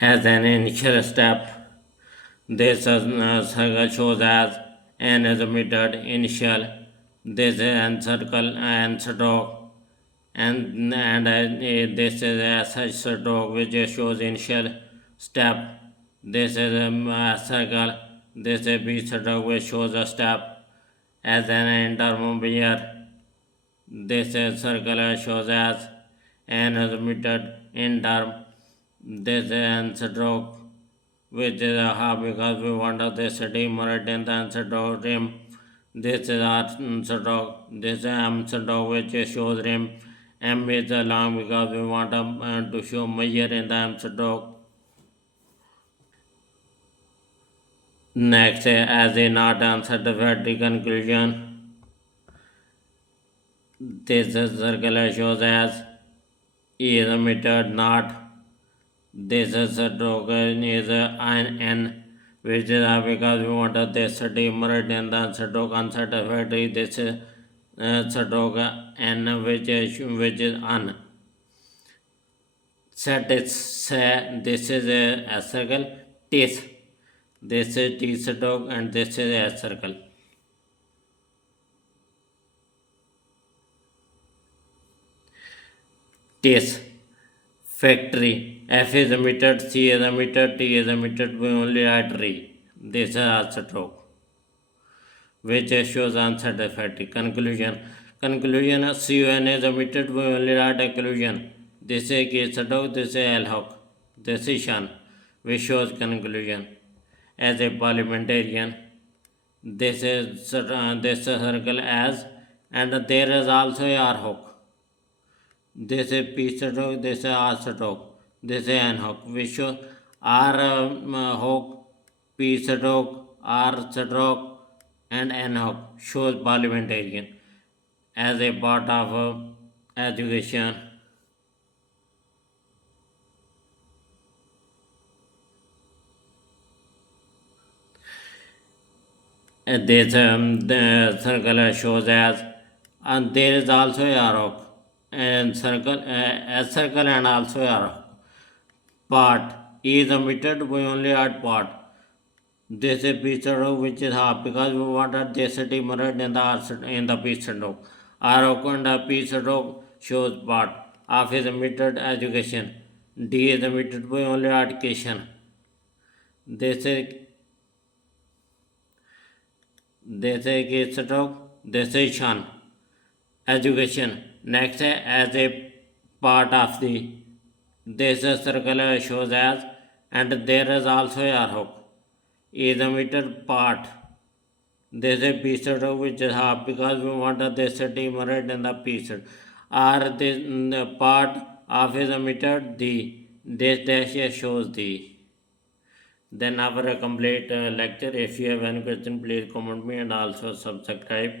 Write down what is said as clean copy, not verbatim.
As an initial step, this circle shows as n is a method initial. This is n circle and stroke, and this is a such stroke which shows initial step. This is a circle. This is b stroke which shows a step as an intermediate. This is circle shows as n is a method in term. This is n stroke which is a half because we want this demerit in the answer dog rim. This is R stroke. This is M stroke which shows rim. M is long because we want to show measure in the M stroke. Next, as a not unsatisfactory conclusion, this circular shows as E is a method not. This is a token is an n, which is because we want this demerit in the stroke unsatisfactory. This is stroke n which is un. Set is this is a circle t. This is t stroke and this is a circle. T factory. F is emitted, C is emitted, T is emitted by only artery. This is a stroke, which shows unsatisfactory. Conclusion. Conclusion CUN is emitted by only right occlusion. This is case stroke, this is L-hook. Decision, which shows conclusion. As a parliamentarian, this is this circle as, and there is also a R-hook. This is P stroke, this is R stroke, this is N hook. We show R hook, P stroke, R stroke, and N hook shows parliamentarian as a part of education. This the circle shows as, and there is also a R hook and circle a circle and also a R hook. Part E is emitted by only at part. This is P stroke which is half because we wanted this demerit in the P stroke. R hook and P stroke shows part. Half is emitted education. D is emitted by only education. This is case stroke. This is shan. Education. Next as a part of the this circle shows as, and there is also a hook. Is emitted part. This is P stroke which is half because we want this demerit in the P stroke. R this the part of is emitted the this dash shows the. Then our complete lecture. If you have any question, please comment me and also subscribe.